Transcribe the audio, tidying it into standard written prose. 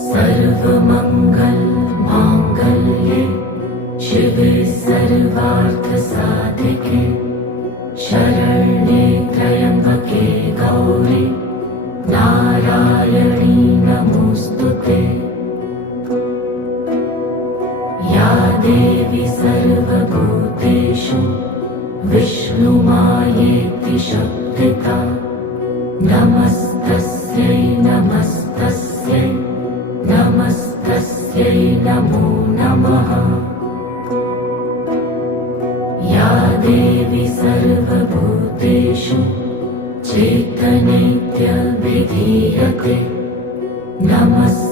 सर्वमंगल मांगल्ये शिवे सर्वार्थसाधिके शरण्ये त्र्यंबके गौरी नारायणी नमोस्तुते। या देवी सर्वभूतेषु विष्णुमायेति शक्तिता नमस्तस्यै नमस्तस्यै नमस्तस्यै नमो नमः। या देवी सर्वभूतेषु चैतन्येत्यभिधीयते नमस्तस्यै